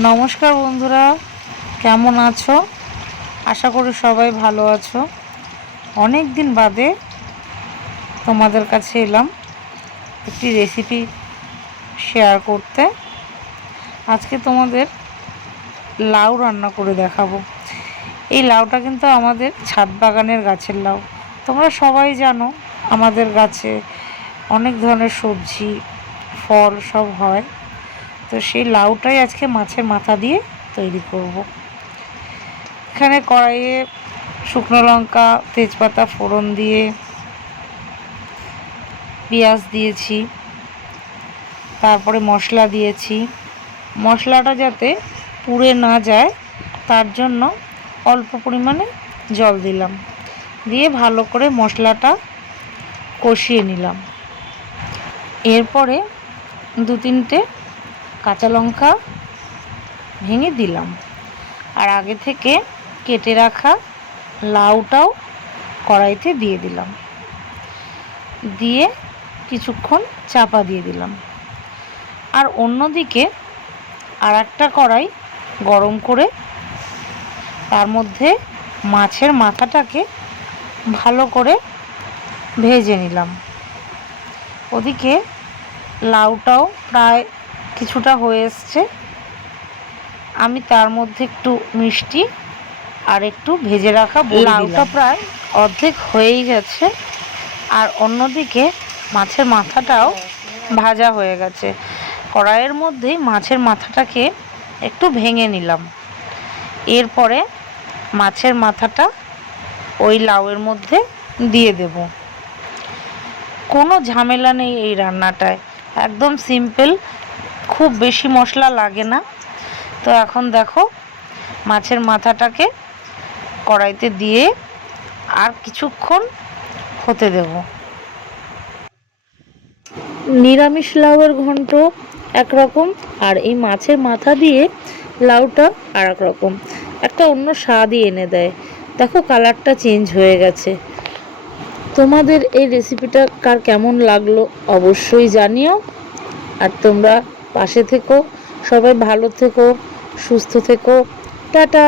নমস্কার বন্ধুরা, কেমন আছো? আশা করি সবাই ভালো আছো। অনেক দিন বাদে তোমাদের কাছে এলাম একটি রেসিপি শেয়ার করতে। আজকে তোমাদের লাউ রান্না করে দেখাবো। এই লাউটা কিন্তু আমাদের ছাদ বাগানের গাছের লাউ। তোমরা সবাই জানো আমাদের গাছে অনেক ধরনের সবজি ফল সব হয়। তো সেই লাউটাই আজকে মাছের মাথা দিয়ে তৈরি করব। এখানে কড়াইয়ে শুকনো লঙ্কা তেজপাতা ফোড়ন দিয়ে পেঁয়াজ দিয়েছি, তারপরে মশলা দিয়েছি। মশলাটা যাতে পুড়ে না যায় তার জন্য অল্প পরিমাণে জল দিলাম, দিয়ে ভালো করে মশলাটা কষিয়ে নিলাম। এরপরে 2-3টে কাঁচা লঙ্কা ভেঙে দিলাম, আর আগে থেকে কেটে রাখা লাউটাও কড়াইতে দিয়ে দিলাম, দিয়ে কিছুক্ষণ চাপা দিয়ে দিলাম। আর অন্যদিকে আর একটা কড়াই গরম করে তার মধ্যে মাছের মাথাটাকে ভালো করে ভেজে নিলাম। ওদিকে লাউটাও প্রায় কিছুটা হয়ে এসছে। আমি তার মধ্যে একটু মিষ্টি আর একটু ভেজে রাখা লাউটা প্রায় অর্ধেক হয়েই গেছে, আর অন্যদিকে মাছের মাথাটাও ভাজা হয়ে গেছে। কড়াইয়ের মধ্যেই মাছের মাথাটাকে একটু ভেঙে নিলাম। এরপরে মাছের মাথাটা ওই লাউয়ের মধ্যে দিয়ে দেব। কোনো ঝামেলা নেই এই রান্নাটায়, একদম সিম্পল, খুব বেশি মশলা লাগে না। তো এখন দেখো মাছের মাথাটাকে কড়াইতে দিয়ে আর কিছুক্ষণ হতে দেব। নিরামিষ লাউয়ের ঘন্ট একরকম, আর এই মাছের মাথা দিয়ে লাউটা আর এক রকম, একটা অন্য স্বাদই এনে দেয়। দেখো কালারটা চেঞ্জ হয়ে গেছে। তোমাদের এই রেসিপিটা কার কেমন লাগলো অবশ্যই জানিও। আর তোমরা পাশে থেকো, সবাই ভালো থেকো, সুস্থ থেকো। টাটা।